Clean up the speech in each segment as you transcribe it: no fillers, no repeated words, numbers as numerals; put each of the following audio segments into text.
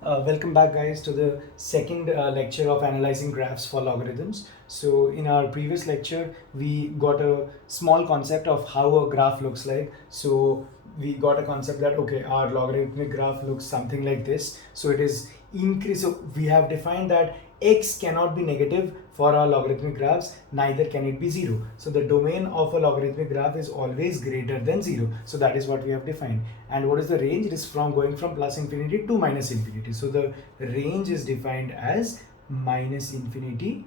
Welcome back, guys, to the second lecture of analyzing graphs for logarithms. So in our previous lecture we got a small concept of how a graph looks like. So we got a concept that okay, our logarithmic graph looks something like this. So it is increase. So we have defined that x cannot be negative for our logarithmic graphs, neither can it be 0. So the domain of a logarithmic graph is always greater than 0. So that is what we have defined. And what is the range? It is from going from plus infinity to minus infinity. So the range is defined as minus infinity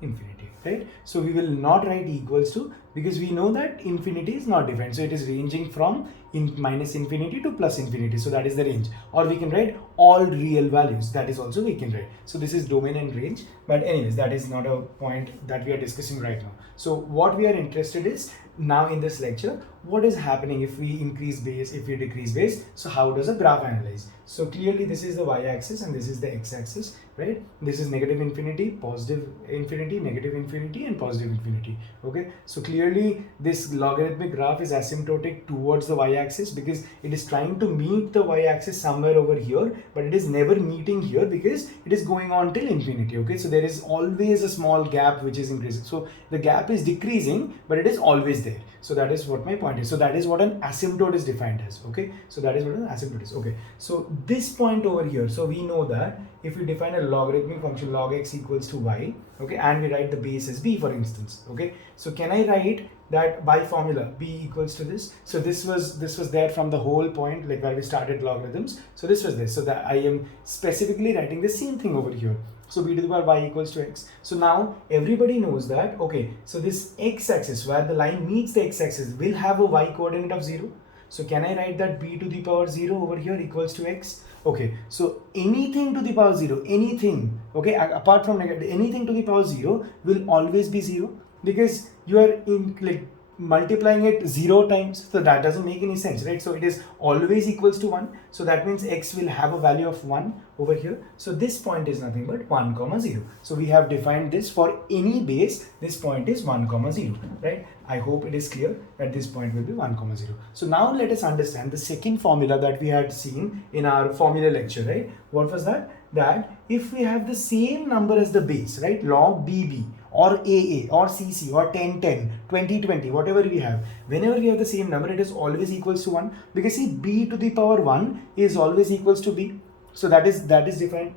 infinity, right? So we will not write equals to, because we know that infinity is not defined. So it is ranging from minus infinity to plus infinity. So that is the range. Or we can write all real values. That is also we can write. So this is domain and range. But anyways, that is not a point that we are discussing right now. So what we are interested is now in this lecture, what is happening if we increase base, if we decrease base. So how does a graph analyze? So clearly this is the y-axis and this is the x-axis, right? This is negative infinity, positive infinity, negative infinity, and positive infinity. Okay, so clearly this logarithmic graph is asymptotic towards the y-axis because it is trying to meet the y-axis somewhere over here, but it is never meeting here because it is going on till infinity. Okay, so there is always a small gap which is increasing. So the gap is decreasing, but it is always there. So that is what my point is. So that is what an asymptote is defined as. Okay, so that is what an asymptote is. Okay, so this point over here, so we know that if we define a logarithmic function log x equals to y, okay, and we write the base as b, for instance. Okay, so can I write that by formula b equals to this? So this was there from the whole point, like where we started logarithms. So this was this. So that I am specifically writing the same thing over here. So b to the power y equals to x. So now everybody knows that, okay, so this x-axis where the line meets the x-axis will have a y coordinate of 0. So can I write that b to the power 0 over here equals to x? Okay, so anything to the power 0, anything, okay, apart from negative, anything to the power 0 will always be 0 because you are in like multiplying it 0 times, so that doesn't make any sense, right? So it is always equals to 1, so that means x will have a value of 1 over here. So this point is nothing but 1 comma 0. So we have defined this for any base. This point is 1 comma 0, right? I hope it is clear that this point will be 1 comma 0. So now let us understand the second formula that we had seen in our formula lecture, right? What was that? That if we have the same number as the base, right, log bb or AA or CC or 1010, 2020, whatever we have, whenever we have the same number, it is always equals to 1 because see, b to the power 1 is always equals to b. So that is defined.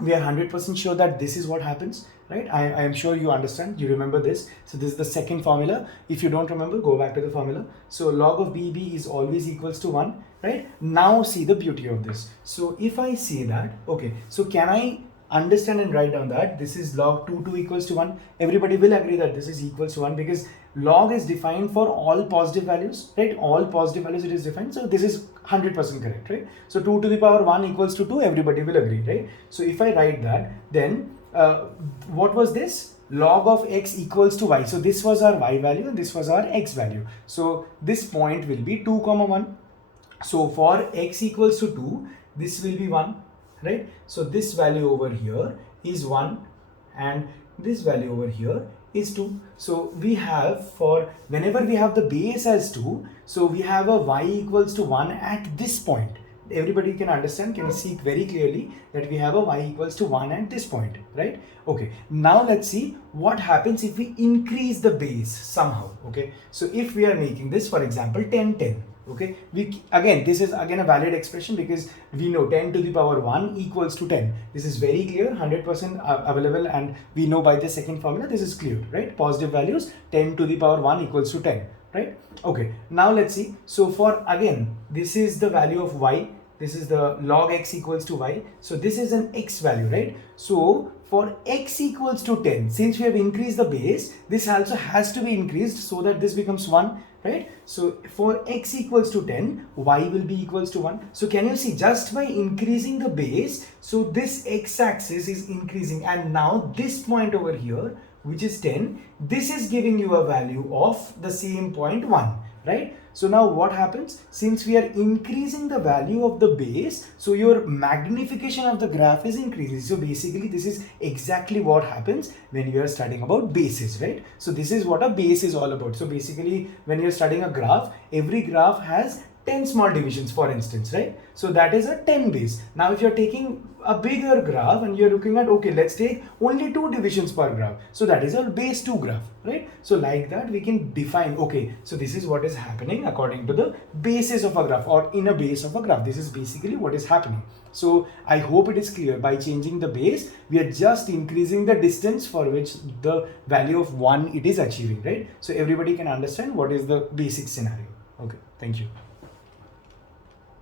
We are 100% sure that this is what happens, right? I am sure you understand, you remember this. So this is the second formula. If you don't remember, go back to the formula. So log of bb is always equals to 1, right? Now see the beauty of this. So if I say that, okay, so can I understand and write down that this is log 2 equals to 1? Everybody will agree that this is equals to 1 because log is defined for all positive values, right? All positive values it is defined. So this is 100% correct, right? So 2 to the power 1 equals to 2, everybody will agree, right? So if I write that, then what was this? Log of x equals to y. So this was our y value and this was our x value. So this point will be 2 comma 1. So for x equals to 2, this will be 1, right? So this value over here is 1 and this value over here is 2. So we have, for whenever we have the base as 2, so we have a y equals to 1 at this point. Everybody can understand, can see very clearly that we have a y equals to 1 at this point, right? Okay, now let's see what happens if we increase the base somehow. Okay, so if we are making this, for example, 1010, okay, this is again a valid expression because we know 10 to the power 1 equals to 10. This is very clear, 100% available, and we know by the second formula this is clear, right? Positive values, 10 to the power 1 equals to 10, right? Okay, now let's see. So for, again, this is the value of y, this is the log x equals to y, so this is an x value, right? So for x equals to 10, since we have increased the base, this also has to be increased so that this becomes 1, right? So for x equals to 10, y will be equals to 1. So can you see, just by increasing the base, so this x-axis is increasing, and now this point over here, which is 10, this is giving you a value of the same point 1, right? So now what happens, since we are increasing the value of the base, so your magnification of the graph is increasing. So basically this is exactly what happens when you are studying about bases, right? So this is what a base is all about. So basically when you're studying a graph, every graph has 10 small divisions, for instance, right? So that is a 10 base. Now if you're taking a bigger graph and you're looking at, okay, let's take only 2 divisions per graph, so that is a base 2 graph, right? So like that we can define, okay, so this is what is happening according to the basis of a graph, or in a base of a graph. This is basically what is happening. So I hope it is clear. By changing the base, we are just increasing the distance for which the value of 1 it is achieving, right? So everybody can understand what is the basic scenario. Okay, thank you.